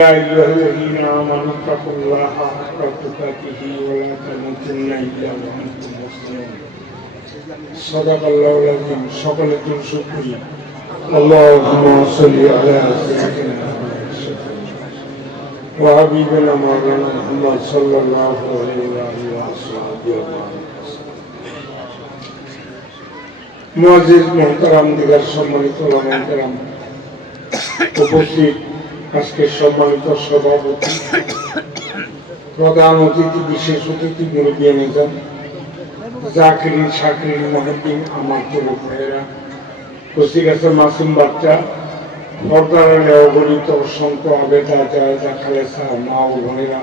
يا أيها الذين آمنوا اتقوا الله حق تقاته ولا تموتن إلا وأنتم مسلمون صدق الله العظيم সকলে শুকরিয়া اللهم صل على سيدنا وحبيبنا مولانا محمد صلى الله عليه وسلم মুআজ্জিজ মুহতারাম দিগার সম্মানিত ওলামায়ে কেরাম উপস্থিত আজকে সম্মানিত সভাপতি প্রধান অতিথি বিশেষ অতিথি মুরব্বিয়ান নিজাম জাকিরিন শাকিরিন মুহাদ্দিন আমার যুবক ভাইয়েরা উপস্থিত আছেন মাসুম বাচ্চা পর্দার অগণিত অসংখ্য আবেদা জায়দা খালেসা মা ও বোনেরা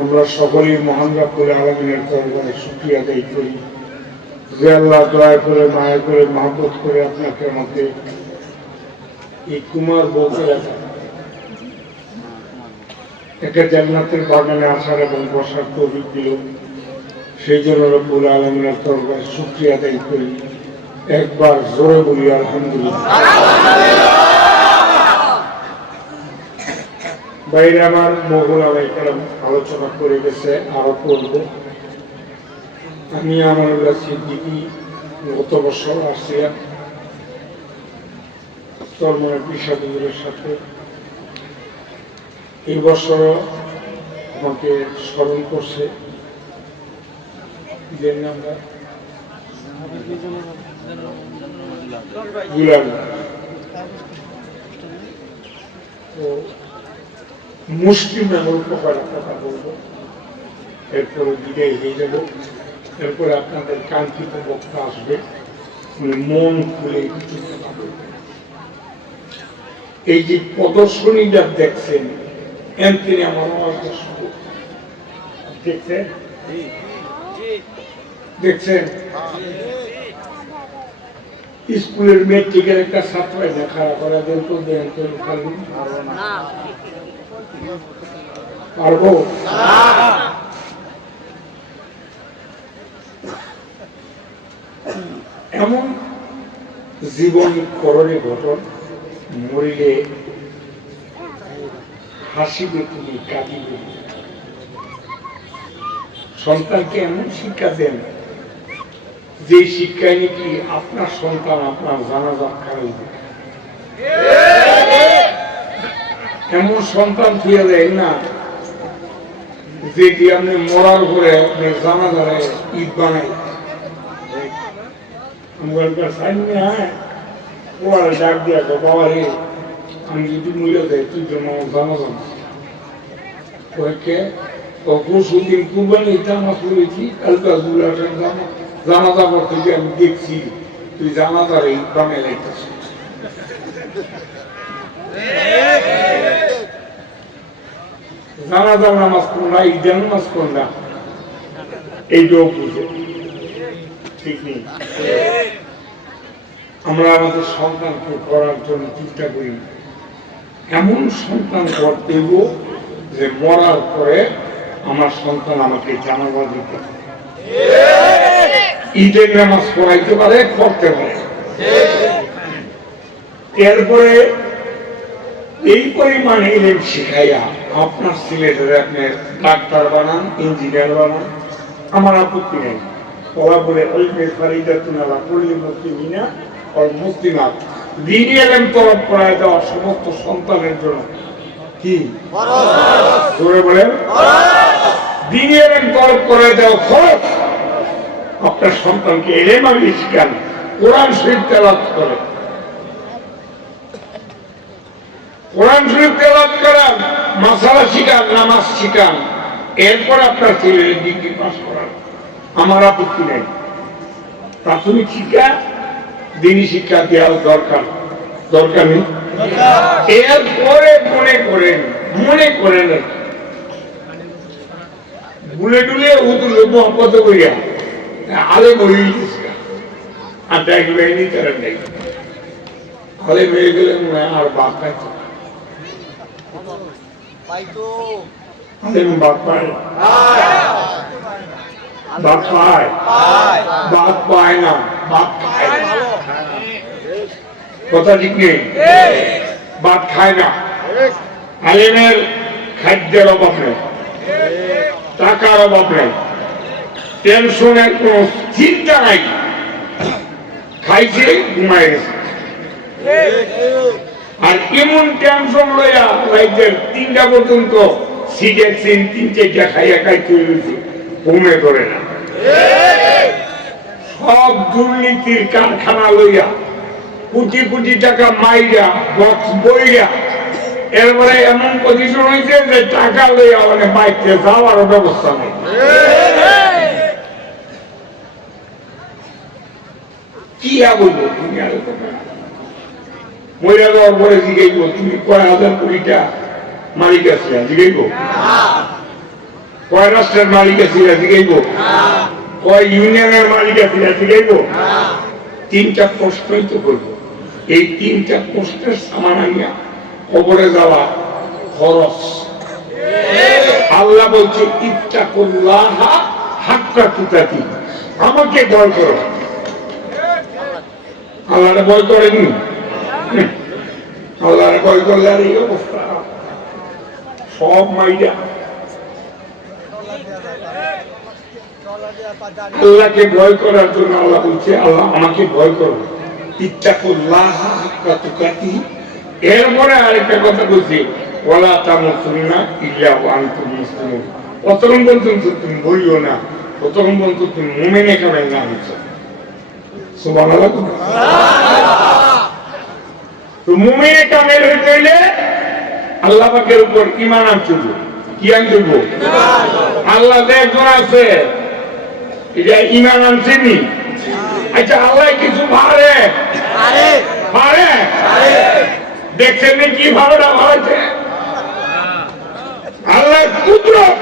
আমরা সকলেই মহান রব্বুল আলামিনের দরবারে শুকরিয়া আদায় করি যে আল্লাহ দয়া করে মায়া করে মহব্বত করে আপনাকে আমাকে এই কুমার বউকে রাখা একটা জান্নাতের বাগানে আসার এবং বসার তৌফিক দিল সেই জন্য রব্বুল আলামিনের দরবারে শুকরিয়া আদায় করি একবার জোরে বলি আলহামদুলিল্লাহ। বাইরে আমার মৌলানা কেরাম আলোচনা করে গেছে আরো করবো। আমি আমানুল্লাহ সিদ্দিকী গত বছর আসছিলাম চরমনের পেশাদারদের সাথে। এই বছর আমাকে স্মরণ করছে মুসলিম আমার উপকার কথা বলবো, এরপরে বিদায় হয়ে যাব। এরপরে আপনাদের কাঙ্ক্ষিত বক্তা আসবে, মন খুলে কিছু কথা বলবে। এই যে প্রদর্শনীটা দেখছেন এমনি আমার দেখছেন দেখছেন স্কুলের মেট্রিকের একটা ছাত্র খারাপ করা দেন তো দেন তো পারবো এমন জীবন করণে ঘটন মরিলে হাসিবে তুমি কাঁদিবে। সন্তানকে এমন শিক্ষা দেন যে শিক্ষায় নাকি আপনার সন্তান আপনার জানাজা খারাইবে। এমন সন্তান থুয়ে দেয় না যেটি আপনি মরার পরে আপনি জানাজারে ঈদ বানাই ডাক দিয়া বাবা রে আমি যদি মূল্য দেয় তুই জন্য জানা যাবে পরশুদিন কুরবানি জামা করেছি কালকে জানাজা করতে গিয়ে আমি দেখছি তুই জানাজার এই বামে লাইতেছ। জানাজার নামাজ কোনটা ঈদের নামাজ কোনটা এইটাও বুঝে ঠিক নেই। আমরা আমাদের সন্তানকে করার জন্য চিন্তা করি এমন সন্তান করতে যে মরার পরে আমার সন্তান আমাকে জানাজা দিতে ঈদের নামাজ পড়াইতে পারে করতে পারে। এরপরে এই পরিমাণে ইলম শিখাইয়া আপনার ছেলেদের আপনি ডাক্তার বানান ইঞ্জিনিয়ার বানান, আমার আপত্তি নেই। ওরা বলে মুসলিমাত দ্বীনি ইলম তলব করায় দেওয়া সমস্ত সন্তানের জন্য কি বলেন দ্বীনি ইলম তলব করায় দেওয়া খরচ। আপনার সন্তানকে ইলম আগে শিখান, কোরআন শরীফ তেলাওয়াত করে, কোরআন শরীফ তেলাওয়াত করান, মাসালা শিখান, নামাজ শিখান, এরপর আপনার ছেলের ডিগ্রি পাস করান, আমার আপত্তি নেই। প্রাথমিক শিক্ষা দ্বীনি শিক্ষা দেওয়া দরকার নেই। এরপরে মনে করেন বুলে টুলে উতুল মোহাম্মত করিয়া আলে মরি আর দেখবে নি করেন নাই আলে মেরে গেলে আর বাপ খাইতো বাপ পায় বাপ পায় বাপ পায় না বাপ খায় কথা ঠিক নেই। ভাত খায় না, আলেমের খাদ্যের অভাব নেই, টাকার অভাব নেই, টেনশনের কোন চিন্তা নাই, খাইছে ঘুমাই গেছে। আর এমন টেনশন লইয়া রাইতের 3টা পর্যন্ত সিগারেট 3-4টা খাইয়া খাইতে রয়েছে, ঘুমে ধরে না। সব দুর্নীতির কারখানা লইয়া কোটি কোটি টাকা মাইরা বক্স বইয়া এরপরে এমন পজিশন হয়েছে যে টাকা লইয়া মানে বাইকে যাওয়ার ব্যবস্থা নেই। কি বলবো তুমি আর মহিলা যাওয়ার পরে জিগাইব তুমি কয় হাজার কোটিটা মালিক আছে জিগাইব, কয় রাষ্ট্রের মালিক আছে জিগাইব, কয় ইউনিয়নের মালিক আছে জিগাইব। 3টা প্রশ্নই তো করবো। এই 3টা প্রশ্নের সামানাইয়া কবরে যাওয়া খরচ। আল্লাহ বলছে ইত্তাকুল্লাহ হাক্কা তুকাতি, আমাকে ভয় করো। আল্লাহরে ভয় করেনি, আল্লাহরে ভয় করলে আর এই অবস্থা সব মাইয়া। আল্লাহকে ভয় করার জন্য আল্লাহ বলছে আল্লাহ আমাকে ভয় করো, ইত্তাকুল্লাহ হাক্কা তুকাতি। এরপরে আরেকটা কথা বলছি ওয়ালা তামুতুন্না ইল্লা ওয়া আনতুম মুসলিমুন, প্রথম পর্যন্ত তুমি বলিও না, প্রথম পর্যন্ত তুমি মুমিনে কামেল না হচ্ছে। সুবহানাল্লাহ। তো মুমিনে কামেল হইতে হইলে আল্লাহ পাকের উপর ঈমান আনতে হবে। কি আনতে হবে? আল্লাহ যে একজন আছে এটা ঈমান আনছেনি। আচ্ছা আল্লাহ কিছু পারে পারে দেখছেন কি ভালোটা ভালোছে আল্লাহ কুদরত।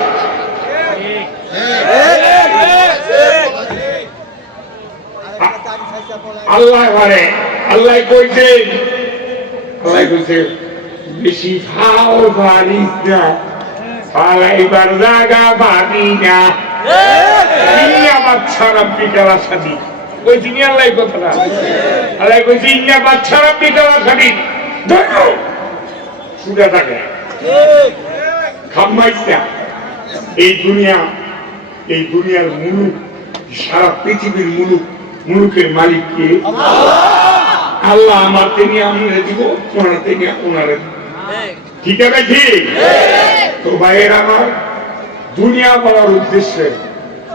আল্লাহ পারে, আল্লাহ কইছে, আল্লাহ কইছে বেশি ভাও পারিস না, পালাইবার জায়গা পাবি না। ইন্না বাচ্চা রাব্বি কালা সাদি, কইছি নি আল্লাহ কথাটা? আল্লাহ কইছে ইন্না বাচ্চা রাব্বি কালা সাদি, ধরো সুদা থাকে খামাইছা। এই দুনিয়া, এই দুনিয়ার মুলুক, সারা পৃথিবীর মুলুক, মুলুকের মালিক কে? আল্লাহ। আমার তিনি আমরা দিব, ওনারা তিনি ওনারা দিব। ঠিক আছে? ঠিক। তো ভাইয়ের আমার দুনিয়া পাওয়ার উদ্দেশ্যে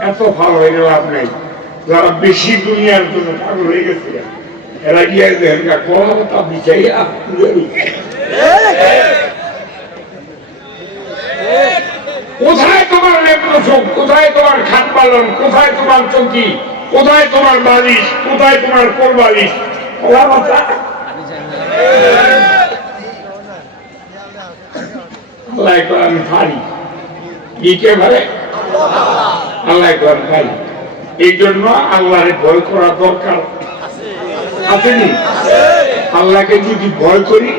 এত ভালো হয়ে লাভ নাই। যারা বেশি দুনিয়ার জন্য পাগল হয়ে গেছে এরা গিয়ে দেখা কলাটা বিছাইয়া কোথায় তোমার লেপ্রসব, কোথায় তোমার খাট পালন, কোথায় তোমার চৌকি, কোথায় তোমার বালিশ, কোথায় তোমার কোরবালিশ? আমি পারি কে ভারে আল্লাহ পারি। এই জন্য আল্লাহরে ভয় করা দরকার আসেনি? আল্লাহকে যদি ভয় করি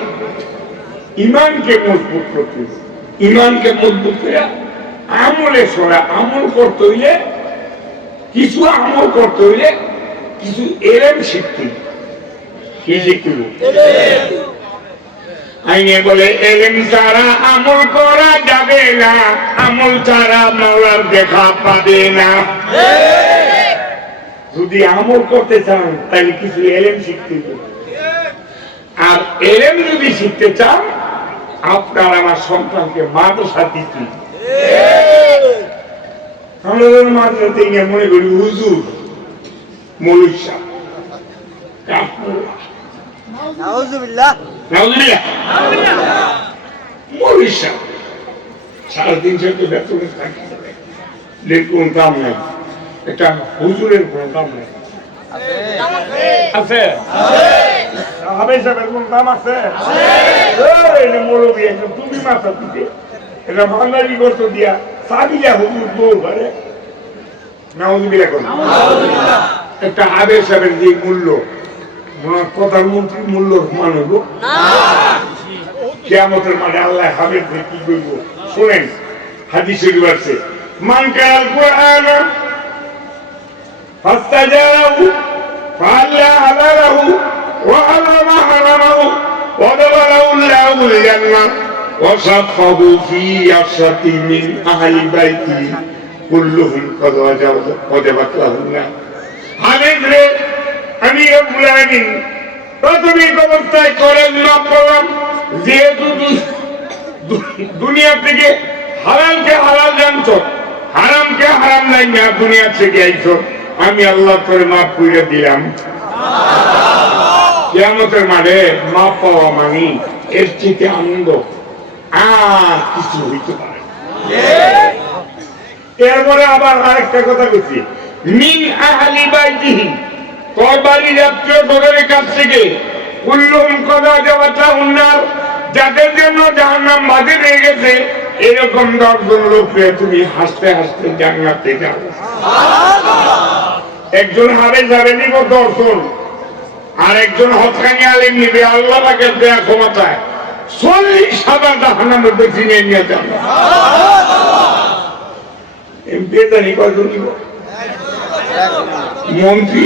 ইমানকে মজবুত করতে, ইমানকে মজবুত করে আমলে সরা, আমল করতে হইলে কিছু আমল করতে হইলে কিছু এলেম শিখতে। কি শিখতে? আইনে বলে এলেম ছাড়া আমল করা যাবে না, আমল ছাড়া মাওলার দেখা পাবে না। যদি আমল করতে চান তাহলে কিছু এলেম শিখতে হবে। আর এলেম যদি শিখতে চান আপনার আমার সন্তানকে মাদ্রাসা দিতে। আমরা যখন মাদ্রাসাতে গিয়ে মনে করি হুজুর মৌলভী সাহেব, মৌলভী সাহেব 350 তো বেতনের থাকে, কোন দাম নাই। একটা হুজুরের কোন দাম নাই। আছে হাবেজ সাহেবের কোন দাম আছে? মৌলভী একদম তুমি মাথা দিতে এটা বাঙালি গর্ত দিয়া সাবিলা হুজুর দৌড় পারে নাউজুবিল্লাহ করে। একটা হাবেজ সাহেবের যে মূল্য প্রধানমন্ত্রীর মূল্য সমান হইব না। কিয়ামতের মাঠে আল্লাহ হাবেজ কি করবো শোনেন। হাদিস শরীফ আছে মান কারাল কুরআন ফাস্তাজারাহু ফাআল্লা হালালাহু ওয়া হারামা হারামাহু ওয়া দাবালাহু আল্লাহুল জান্নাহ وصفه في عشرة من أهل بيتي كلهم قد وجبت له النار আমি রব্বুল আলামিন প্রাথমিক অবস্থায় করেন না করলাম যেহেতু দুনিয়া থেকে হালালকে হালাল জানতো হারামকে হারাম নাই না দুনিয়া থেকে আইছো আমি আল্লাহ করে মাফ করে দিলাম কিয়ামতের মাঠে মাফ পাওয়া মানে এর থেকে আনন্দ আর কিছু হইতে পারে। এরপরে আবার আরেকটা কথা বলছি মিন আহলি বাইতিহি তোর বাড়ির আত্মীয় স্বজনের কাছ থেকে কুল্লুহুম কদা জাওয়াতা উন্নার যাদের জন্য জাহান্নাম বাজে রয়ে গেছে এরকম 10 জন লোককে তুমি হাসতে হাসতে জান্নাতে যাও। একজন হারে যাবে নিব 10 জন আর একজন হকানি আলেম নিবে আল্লাহ পাকের দেয়া ক্ষমতায় 40,000 জাহান্নামের মধ্যে ছিনিয়ে নিয়ে যাবে। এমপি জানি কয়জন নিব মন্ত্রী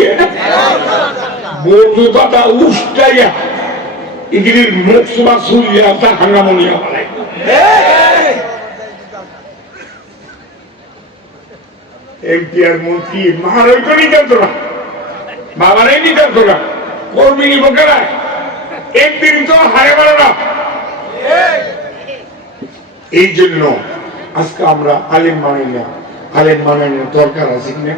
বৌদ্ধ দাদা উষ্টাইয়া ইগিরির মুখ সুবা সুরিয়া তা হাঙ্গামনিয়া বানাই এমপি আর মন্ত্রী মারৈতো নিতে তোরা বাবারাই নিতে তোরা কর্মী নিব কেনায় এমপি তো হারে মারে না। এই জন্য আজকে আমরা আলেম মানি না আলেম মানানোর দরকার আছে কিনা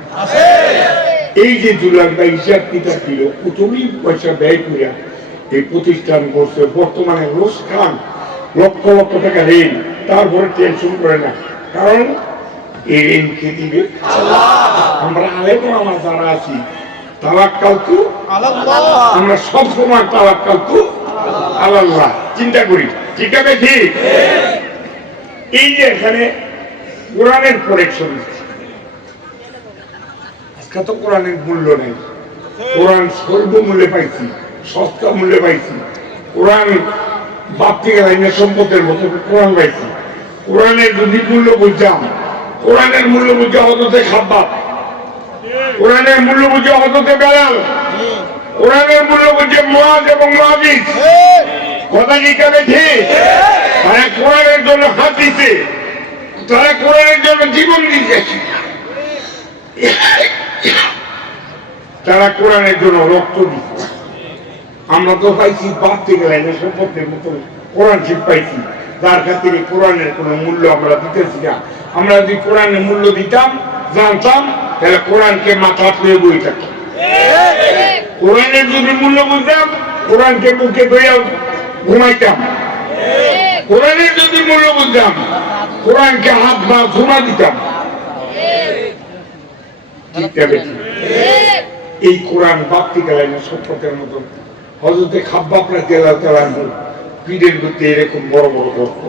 এই যে 2 লাখ বা হিসাব কিতাব দিল প্রথমই পয়সা ব্যয় করিয়া এই প্রতিষ্ঠান করছে বর্তমানে রোজ খান লক্ষ লক্ষ টাকা ঋণ তারপরে টেনশন করে না কারণ এই ঋণ কে দিবে আমরা আলেম আমার যারা আছি তাওয়াক্কাল তু আলাল্লাহ আমরা সব সময় তাওয়াক্কাল তু আলাল্লাহ চিন্তা করি ঠিক আছে ঠিক এই যে এখানে কোরআনের প্রোটেকশন আজকে তো কোরআনের মূল্য নেই কোরআন সর্বমূল্যে পাইছি সস্তা মূল্যে পাইছি কোরআন বাপতি লাইনের সম্পদের মতো কোরআন পাইছি কোরআনের যদি মূল্য বুঝতাম কোরআনের মূল্য বুঝে হজরতে খাব্বাব কোরআনের মূল্য বুঝে হজরতে বেলাল কোরআনের মূল্য বুঝে মুআজ এবং মুআবিজ কথা কি কেন ঠিক তারা কোরআনের জন্য হাত দিতে তারা কোরআনের জন্য জীবন দিয়েছে তারা কোরআনের জন্য রক্ত দিচ্ছে আমরা তো পাইছি বাপ থেকে লাইনের সম্পদের মতো কোরআন শিখ পাইছি যার খাতিরে কোরআনের কোনো মূল্য আমরা দিতেছি না আমরা যদি কোরআনের মূল্য দিতাম জানতাম তাহলে কোরআনকে মাথা তুলে বই থাকতাম কোরআনের যদি মূল্য বুঝতাম কোরআনকে বুকে ধরে ঘুমাইতাম কোরআনের যদি মূল্য বুঝতাম কোরআনকে হাত বা ঘুমা দিতাম এই কোরআন বাপ্তি গালাইনের সম্পদের মতো হযরতে খাব্বাব রাদিয়াল্লাহু তাআলা পীরের মধ্যে এরকম বড় বড় গল্প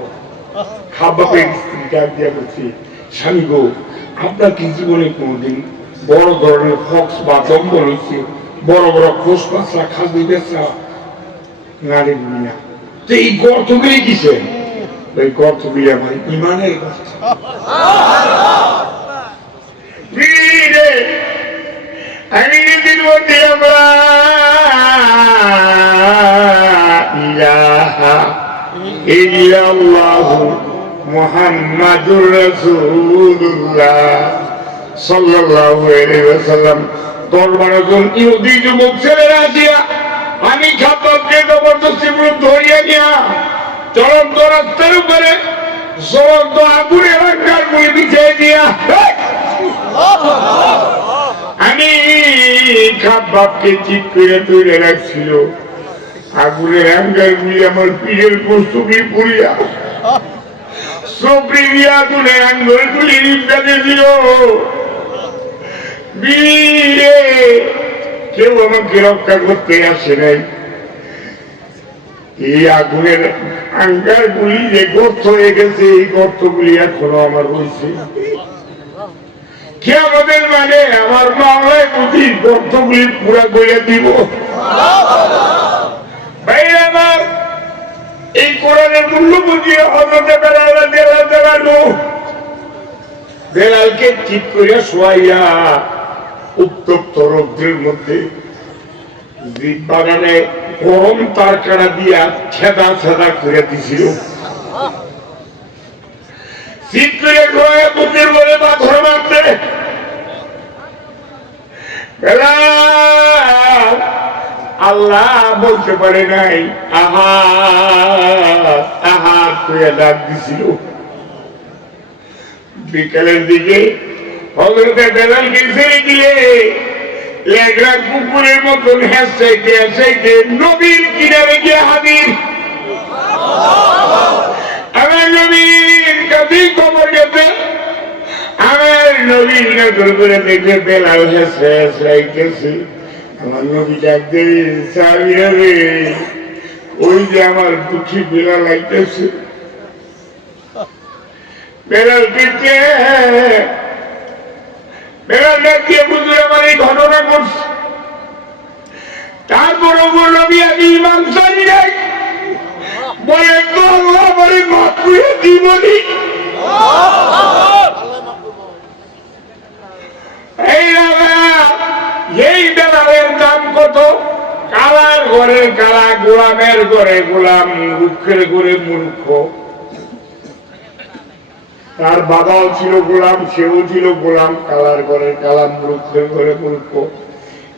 খাব্বাবের স্ত্রী ডাক দিয়া বলছে স্বামী গো আপনার কি জীবনে কোনোদিন বড় ধরনের ফক্স বা দম্বল হয়েছে বড় বড় খোস পাঁচরা খাসি বেচা নারী না তো এই গর্তগুলি কিসে ওই গর্তগুলি আমার ইমানের গর্ত আমি নিজের মধ্যে আমরা ইলাহা ইল্লাল্লাহু মুহাম্মাদুর রাসূলুল্লাহ সাল্লাল্লাহু আলাইহি ওয়াসাল্লাম দরবারে যখন ইহুদি যুবক ছেলেরা দিয়া আমি খাব্বাবকে জবরদস্তি ধরিয়ে নিয়া চলন্ত রাস্তার উপরে জ্বলন্ত আগুনের আঙ্গার মুড়ি বিছিয়ে দিয়া আমি খাব্বাবকে চিৎ করে তুলে রাখছিল আগুনের আঙ্গার মুড়ি আমার পীরের পুস্তকে পুড়িয়া সবরি আগুনের আঙ্গুল গুলি নিপটাতে দিল বীরে কেউ আমাকে রক্ষা করতে আসে নাই এই আগুনের আঙ্গার গুলি যে গর্ত হয়ে গেছে এই গর্ত গুলি এখনো আমার রয়েছে কে আমাদের মানে আমার মামলায় বুঝি গর্ত গুলি পুরা করে দিব ভাই আমার এই কোরআনের মূল্য বুঝিয়ে হযরতে বেলালকে ঠিক করে শোয়াইয়া উত্তপ্ত রৌদ্রের মধ্যে বাগানে গরম তার কাটা দিয়া ছেদা ছেদা করে দিছিল চিৎ করে ঘোড়ায় বুকের বলে পাথর মারতে আল্লাহ বলতে পারে নাই আহা আহা তুই ডাক দিছিল। বিকালের দিকে হযরতে বেলালকে ছেড়ে দিয়ে লেগরা কুকুরের মতন হেসে নবীর কিনারে গিয়ে হাজির। আমার নবীর কাছে খবর গেছে, আমার নবীর নজর করে দেখে বেলাল হেসে হেসে আমার নবী ডাক দেবে সাহাবীরা রে, ওই যে আমার দুঃখী বেলাল আইতেছে। বেলাল দিচ্ছে, বেলাল ডাক দিয়ে হুজুর আমার এই ঘটনা করছে। তারপর ওমর নবী আমি ইমাম চাই নাই বলে তো আল্লাহ আমারে মাফ করে দিবনি। এই বেলালের দাম কত? কালার ঘরে কালা, গোলামের ঘরে গোলাম, মূর্খের ঘরে মূর্খ। তার বাবাও ছিল গোলাম, সেও ছিল গোলাম, কালার ঘরে কালা, মূর্খের ঘরে মূর্খ।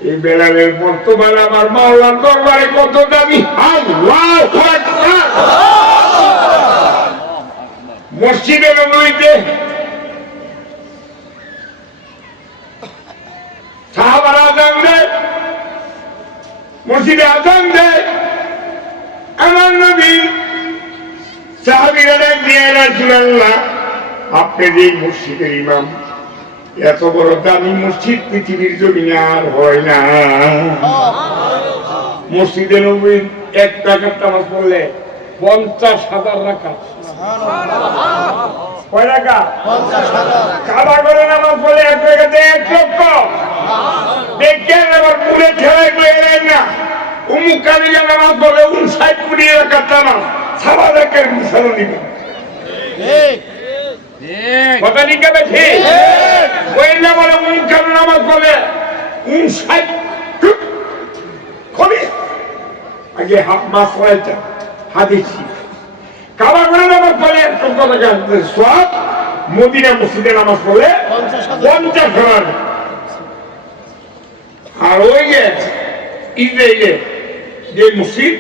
এই বেলালের বর্তমান আমার মাওলার দরবারে কত দামি! আল্লাহু আকবার। মসজিদে নববীতে সাহাবারা আযান দেয়, মসজিদে আযান দেয়, আমার নবী সাহাবীরা ডাক দিয়ে রাসূলুল্লাহ আপনি যে মসজিদের ইমাম, এত বড় দামি মসজিদ পৃথিবীর জমিনে আর হয় না। মসজিদে নববীর এক রাকাত নামাজ পড়লে 50,000 রাকাত। কয় রাকাত? 50,000। কাবা ঘরে নামাজ পড়লে এক রাকাতে 1 লক্ষ। দেখেন আবার পুরে ঠেলাই গেলেন না, উমুক কারিয়া নামাজ পড়লে 59 কোটি রাকাত নামাজ, সারা রাকাতের মিশন নিবেন। কথা লিখে বেশি ওই না বলে উনকার নামাজ বলে 59 খবি আগে মাস রাইতা হাদিসি কাবা ঘরে নামাজ পড়লে সব, মদিনা মসজিদে নামাজ পড়লে 50,000। আর ওই যে ইসরায়েলে যে মসজিদ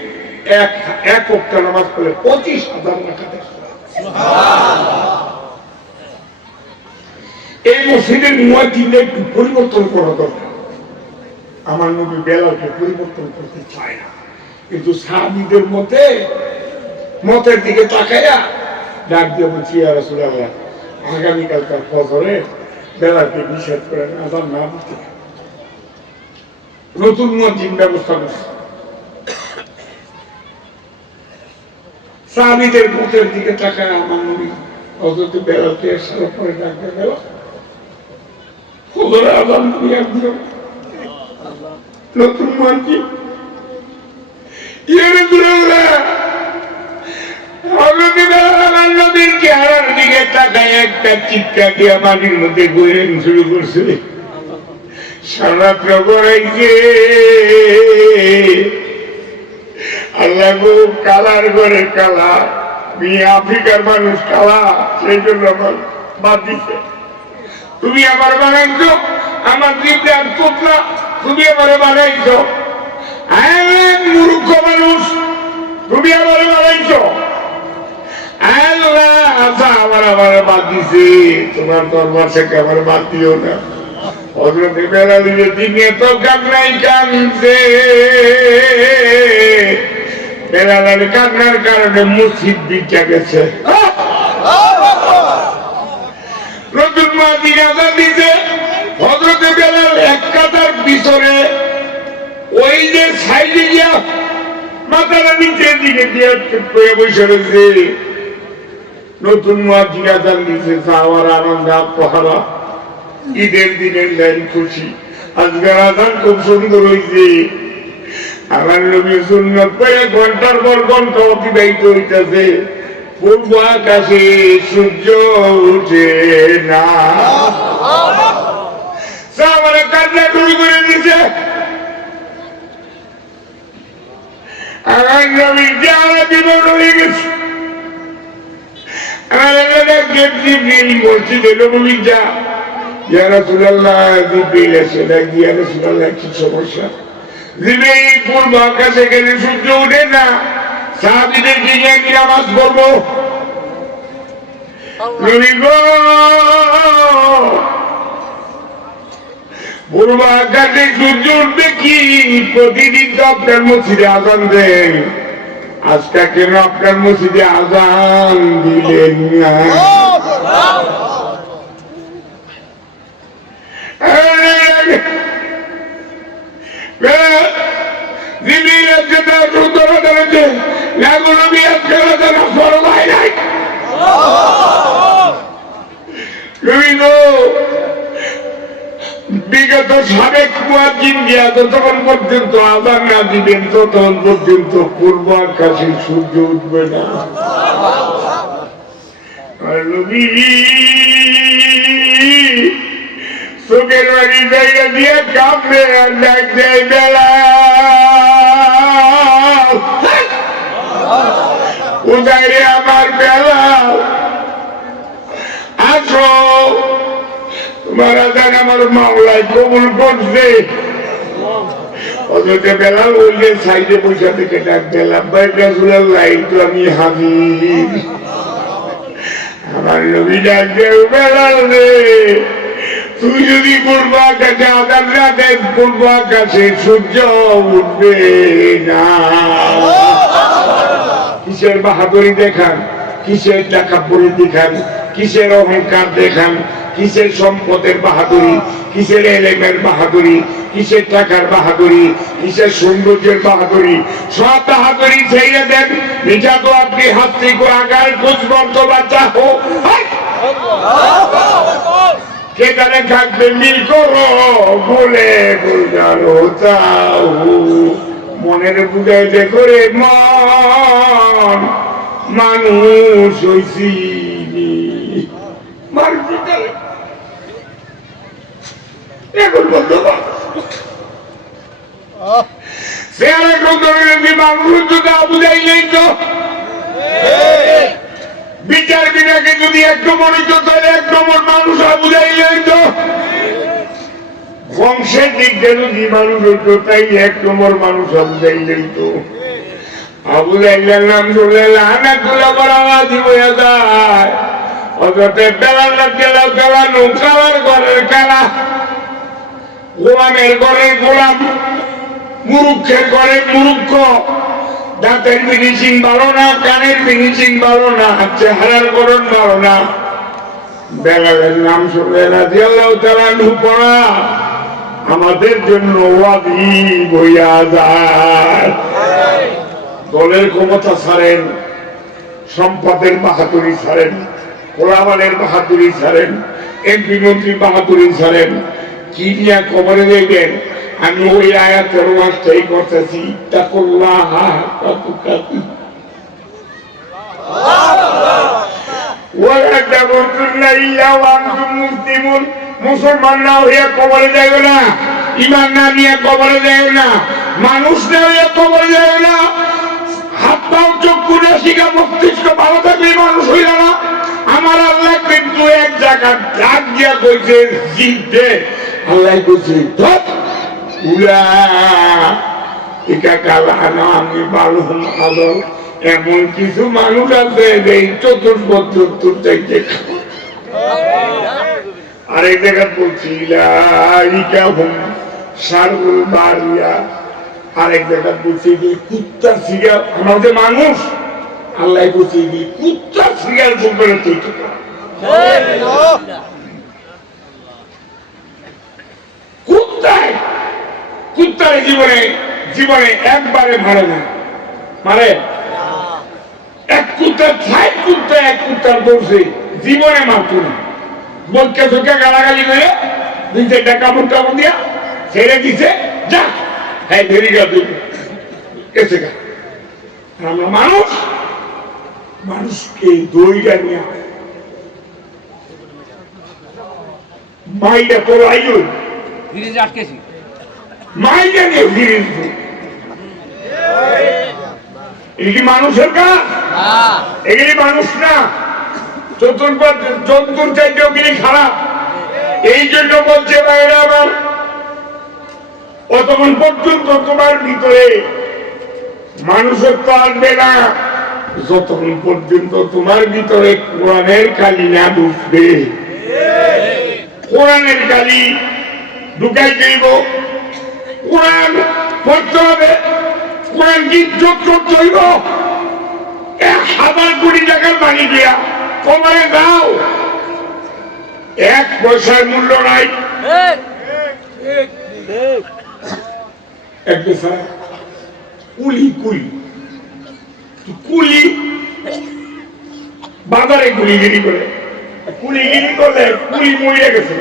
এক ওয়াক্ত নামাজ পড়লে 25,000 রাকাত। এই মসজিদের মুয়াজ্জিনদের একটু পরিবর্তন করা দরকার। আমার নবী বেলালকে পরিবর্তন করতে চায় না, কিন্তু সাহাবীদের মতের দিকে তাকাইয়া ডাক দিয়ে বলছি ইয়া রাসূলুল্লাহ আগামীকালকার ফজরে বেলালকে নিষেধ করেন আযান না দিতে। নতুন মুয়াজ্জিন ব্যবস্থা করছে। সাহাবীদের মতের দিকে তাকায় আমার নবী হযরত বেলালকে সারা পরে ডাক দিয়ে বেলাল ফজরে আযান দিয়ে নতুন মুয়াজ্জিন ইয়া রাসূলুল্লাহ হযরত বেলাল আমার নবীর চেহারার দিকে তাকায় একটা চিৎকার দিয়ে মাটির মধ্যে ঘুরে শুরু করছে। সারাত্র গড়াইছে আল্লাহ গো, কালার ঘরে কালা, আফ্রিকার মানুষ কালা, সেই জন্য আমার বাদ দিছে। তুমি আমার বানাইছো, আমার জীবনে আর তোতলা, তুমি আমার বানাইছো। মূর্খ মানুষ, তুমি আমার বানাইছো। আমার বাদ দিছে, তোমার দরবার থেকে আমার বাদ দিও না। হযরত বেলালের দিনে তো কান্নাই কান্দে, বেলালের কান্নার কারণে মসজিদ বিদ্যা গেছে। নতুন মুয়াজ্জিন আযান দিতে হযরত বেলাল এক কাতার পিছনে ওই যে সাইডে গিয়া মাথাটা নিচের দিকে দিয়ে বসে রয়েছে। নতুন মুয়াজ্জিন আযান দিতে যাওয়ার আনন্দ আত্মহারা, ঈদের দিনের লাইন খুশি। আজকের আযান খুব সুন্দর হয়েছে। আমার নবী সুন্নাত পড়ে ঘন্টার পর ঘন্টা অতিবাহিত হইতেছে, পূর্ব আকাশে সূর্য উঠে না। সাহাবারা কান্না শুরু করে দিছে। আমার নবীর চেহারা বিবর্ণ হয়ে গেছে। মসজিদে নববী যা ইয়া রাসূলুল্লাহ জিবরিল এসে ডাকি ইয়া রাসূলুল্লাহ কি সমস্যা জিবরিল পূর্ব আকাশে গেলে সূর্য ওঠে না সাহাবীদের দিকে কি নামাজ পড়বো নবী গো পূর্ব আকাশে সূর্য উঠবে কি প্রতিদিন তো আপনার মসজিদে আযান দেন আজকে কেন আপনার মসজিদে আযান দিলেন না বিগত সাবেক মুয়াজ্জিন দিয়া যতক্ষণ পর্যন্ত আযান না দিবেন ততক্ষণ পর্যন্ত পূর্ব আকাশে সূর্য উঠবে না আর নবী চোখের বাড়ি জায়গা দিয়ে কাঁপবে আর ডাক দেয় বেলাল কোথায় রে আমার বেলাল আসো তোমার আজান আমার মাওলায় কবুল করছে অথচ বেলাল বললে সাইডে পয়সা থেকে ডাক দিলাম ভাই রাসূলুল্লাহ তো আমি হাজির আমার নবী ডাক দেও বেলাল রে তুই যদি পূর্ব আকাশে আজান না দেন পূর্ব আকাশে সূর্য উঠবে না কিসের বাহাদুরি দেখান কিসের টাকাপুরি দেখান কিসের অহংকার দেখান কিসের সম্পদের বাহাদুরি কিসের এলেমের বাহাদুরি কিসের টাকার বাহাদুরি কিসের সৌন্দর্যের বাহাদুরি সব বাহাদুরি ছেড়ে দেন নিজা তো আপনি হাতটি को আগার कुछ মর্তবা চাও কে জানে থাকবে মিল করো বলে বুঝারো চাও মনের বুঝাইতে করে মন মানুষ হইছি এখন বলতো মানুষ যদি বুঝাইলেই তো বিচার বিনাকে যদি এক নম্বর হইতো তাহলে এক নম্বর মানুষ বুঝাইলেই তো বংশের দিক দিয়ে যদি মানুষ হইতো তাই এক নম্বর মানুষ বুঝাইলেই তো আবু জাইলের নাম শুনলে লানাতুল্লাহ বরাবাদি হয়ে যায় অযথা বেলাল গেলাও বেলা নৌকালার ঘরের কালা গোলামের ঘরের গোলাম মুরুক্ষের ঘরের মুরুক্ষ দাঁতের ফিনিশিং ভালো না কানের ফিনিশিং ভালো না চেহারার গঠন ভালো না বেলালের নাম শুনলে রাদিয়াল্লাহু তাআলা আনহু পড়া আমাদের জন্য ওয়াজিব হইয়া যায় দলের ক্ষমতা ছাড়েন সম্পদের বাহাদুরি ছাড়েন কোলাবানের বাহাদুরি ছাড়েন এমপি মন্ত্রী বাহাদুরি ছাড়েন কি নিয়ে কবরে দেবেন আমি ওই আয়াতের ওয়াজটাই করতেছি তাকুল্লাহ তাকুকাতি ওয়ালা তামুতুন্না ইল্লা ওয়া আনতুম মুসলিমুন মুসলমান না হইয়া কবরে যাইও না ঈমান না নিয়ে কবরে যাইও না মানুষ না হইয়া কবরে যাইও না হাত পাও চক্ষু নাসিকা মস্তিষ্ক ভালো থাকলে মানুষ হইল না আমার আল্লাহ কিন্তু এক জায়গা ডাক দিয়া কইছে জিতে আল্লাহ কইছে ধত উলা একা কালানা আমি বালুম আদল এমন কিছু মানুষ আছে এই চতুর্থ চাইতে আরেক জায়গা বলছি ইকা হুম সারুল বাড়িয়া আরেক জায়গা বলছি যে কুত্তা শিকার আমাদের মানুষ আল্লাহ বলছি যে কুত্তা শিকার করে তৈরি কুত্তায় কুত্তার জীবনে জীবনে একবারে মারে না মারে এক কুত্তার ছাই কুত্তা এক কুত্তার দৌড়ছে জীবনে মারত না বলকে চোখে গালাগালি করে দুই চারটা কাপড় টাপড় দিয়া ছেড়ে দিছে যা হ্যাঁ ভেরি গেছে আমরা মানুষ মানুষকে দইটা নিয়ে মাইটা তোর আইল ফিরিজে আটকেছি মাইটা নিয়ে ফিরিজ এগুলি মানুষের কাজ এগুলি মানুষ না চতুর্পাশ জন্তুর চাইতেও তিনি খারাপ। এই জন্য বলছে ভাইরা আমার, অতক্ষণ পর্যন্ত তোমার ভিতরে মানুষত্ব আসবে না যতক্ষণ পর্যন্ত তোমার ভিতরে কোরআনের কালি না ঢুকবে। কোরআনের কালি ঢুকাই দিব, কোরআন পড়তে হবে, কোরআন কি যোগ করতে হইব। 1000 কোটি টাকার মানি দিয়া কমারে দাও, 1 পয়সার মূল্য নাই। কুলি কুলি কুলি বাজারে গুলিগিরি করে, কুলিগিরি করলে কুলি মরে গেছে।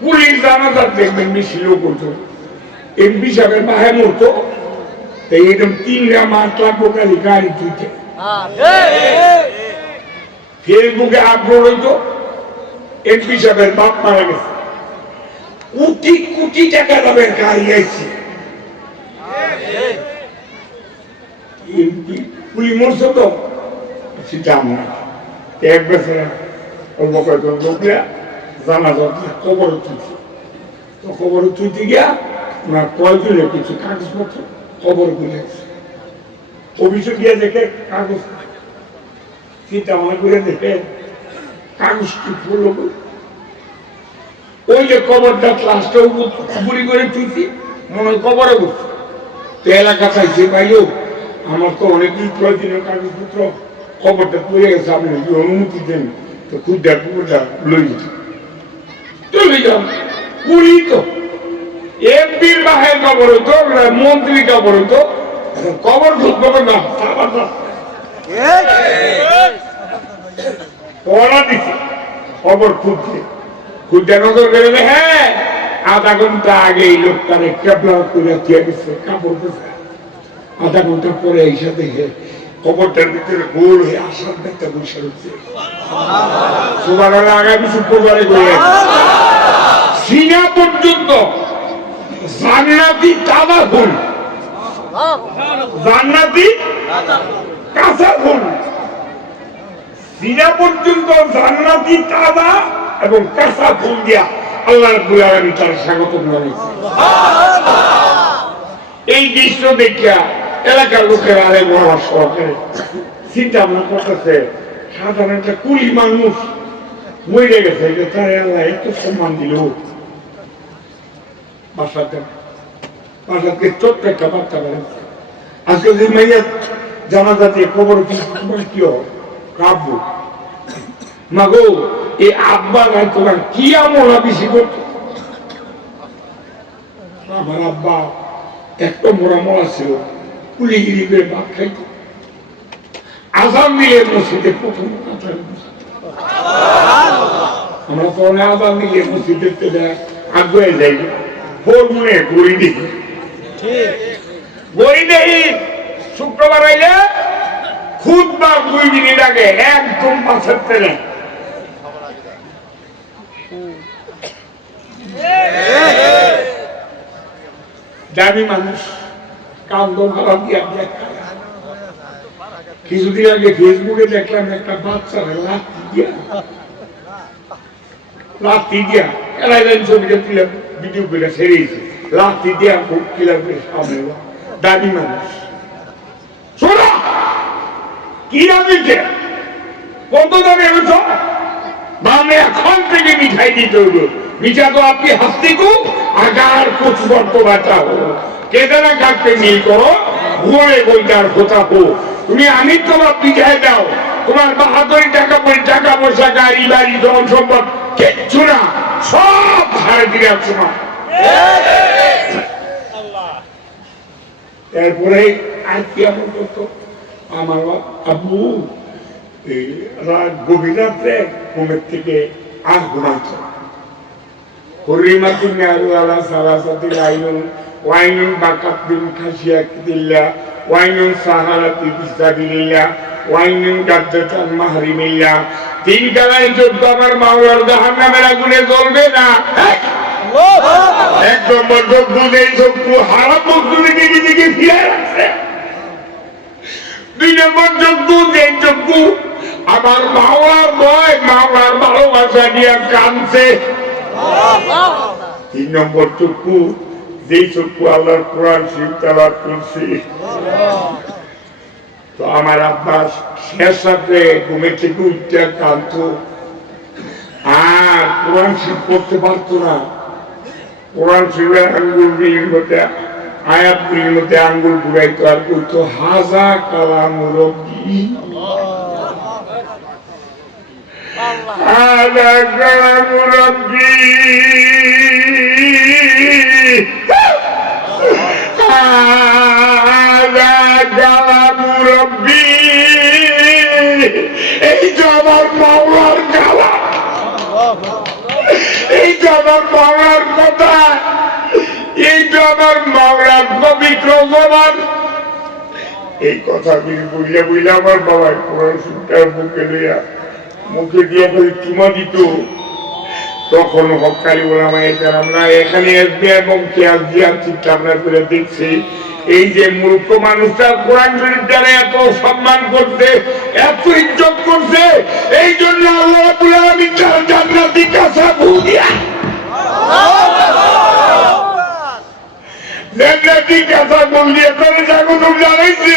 কুলির জানাজার দেখবেন মিছিলও করতো, এমপি সাহেবের মাহে মরতো, এইরকম 3 মাস লাগবো খালি গাড়ি তুইতে। ফেসবুকে আপলোড হইতো এমপি সাহেবের বাপ মারা গেছে, কোটি কোটি টাকা দামের গাড়ি আইছে, কুলি মরছে তো সেটা আমরা এক বছর অল্প কয়েকজন লোকরা জানাজা খবর তুলছে। তো খবর তুলতে গিয়া ওনার কয়েকজনে কিছু কাগজপত্র খবর গুলে অভিযোগ গিয়ে দেখে কাগজ, চিন্তা মনে করে দেখে কাগজ কি ফুল, ওই যে কবরটা ক্লাসটা বুড়ি করে তুলছি মনে হয় কবরে বসছে। তো এলাকা চাইছে পাইও আমার তো অনেকদিন প্রয়োজনীয় কাগজপত্র, খবরটা পড়ে গেছে, আপনি অনুমতি দেন। তো খুঁজা খুঁজা লই চলে যান পুরী তো এমপির বাহের খবর হতো, মন্ত্রী খবর হতো, খবর খুঁজবো না পড়া দিচ্ছে। খবর খুঁজছে, খুঁজে নজর করে, হ্যাঁ 1/2 ঘন্টা আগে এই লোকটারে কেবলা করে দিয়ে গেছে কাপড় পোষা। 1/2 ঘন্টা পরে এসে দেখে খবরটার ভিতরে গোল হয়ে আসার একটা বসে হচ্ছে। সবার আগে কিছু প্রচারে করে সিনা পর্যন্ত জান্নাতি তাজা ফুল, জান্নাতি কাঁচা ফুল, সিনা পর্যন্ত জান্নাতি তাজা এবং কাঁচা ফুল দিয়া আল্লাহ রাব্বুল আলামিন তার স্বাগতম জানাইছে। এই দৃশ্য দেখিয়া এলাকার লোকের আরে মহা সহকারে চিন্তা ভাবনা করতেছে, সাধারণ একটা কুলি মানুষ মরে গেছে, তার আল্লাহ এত সম্মান দিল। বাসাতে ছোট্ট একটা বাচ্চা বেড়েছে, আজকে যে মাইয়া জানাজা দিয়ে খবর কি কাব্য মাগো এই আব্বা নাই তোমার কি আমল বেশি করতো। আমার আব্বা একটা মোড়া মরা ছিল, কুলিগিরি করে ভাত খাইতো, আজান দিলে মসজিদে প্রথম আমরা তো আজান দিলে মসজিদে আগুয়ে যাই, ভোর মনে গড়ি দেখি শুক্রবার আইলে খুতবা 2 মিনিট আগে একদম পাশের ট্রেনে দামি মানুষ কান্দ ভাড়া দিয়া দেখা। কিছুদিন আগে ফেসবুকে দেখলাম একটা বাচ্চা লাঠি দিয়া এলাইন ছবিটা তুলে ভিডিও করে ছেড়েছে, লাঠি দিয়া খুব কিলার করে সামনে দামি মানুষ। শোনো কি দামিছে, কত দামে হয়েছ মানে এখন থেকে মিঠাই দিতে হইল। মিঠা তো আপনি হাস্তিকু আগার কুছ বর্ত বাঁচা হলো কেদারা কাটতে মিল করো ঘুরে বইটার খোঁচা হো। তুমি আমি তোমার পিঠায় দাও, তোমার বাহাদুরি টাকা পয়সা গাড়ি বাড়ি ধন সম্পদ কিচ্ছু না, সব হারে দিয়ে আসছো না। এরপরে আর কি এমন করতো, আমার আব্বু গভীর রাত্রে ঘুমের থেকে আর ঘুমাইত। হরিমাতি নারুয়ালা সালাসাতি লাইনুন ওয়াইনুন বাকাতিন খাসিয়াতিল্লাহ ওয়াইনুন সাহারাতি বিসাবিলিল্লাহ ওয়াইনুন গাদ্দাতান মাহরিমিল্লাহ। 3 কালাই যুদ্ধ আমার মাওলার জাহান্নামের আগুনে জ্বলবে না। এক নম্বর যজ্ঞ, এই যজ্ঞ হারাম বস্তুকে দিকে দিকে ফিরে রাখছে। 2 নম্বর যজ্ঞ, যে যজ্ঞ আমার মাওলার ভয়, মাওলার ভালোবাসা নিয়ে কাঁদছে। 3 নম্বর চক্ষু, যেই চক্ষু আল্লাহর কোরআন শরীফ তেলাওয়াত করছি। তো আমার আব্বা শেষ রাতে ঘুমে থেকে উঠতে কাঁদতো, আর কোরআন শরীফ পড়তে পারতো না। কোরআন শরীফের আঙ্গুলগুলির মধ্যে, আয়াতগুলির মধ্যে আঙ্গুল ঘুরাইতো আর বলতো হাজা কালামুর রব্বি, হাজা কালামুর রব্বি, হাজা কালামুর রব্বি। এই তো আমার মাওলার কালাম, এই তো আমার মাওলার কথা, এই তো আমার মাওলার পবিত্র জবান। এই কথা বুঝলে বুঝলে আমার বাবা কোরআন শরীফটার বুকে লইয়া মুখে দিয়ে করে চুমা দিত। তখন হকারি ওলামায়ে কেরামরা এখানে আসবে এবং খেয়াল জিয়ার চিন্তা ভাবনা করে দেখছি, এই যে মূর্খ মানুষটা কোরআন শরীফটারে এত সম্মান করছে, এত ইজ্জত করছে, এই জন্য আল্লাহ রাব্বুল আলামিন তার জান্নাতি কাঁচা ভুগিয়া জান্নাতি কাঁচা বল দিয়ে তারা জাগো জানাইছে।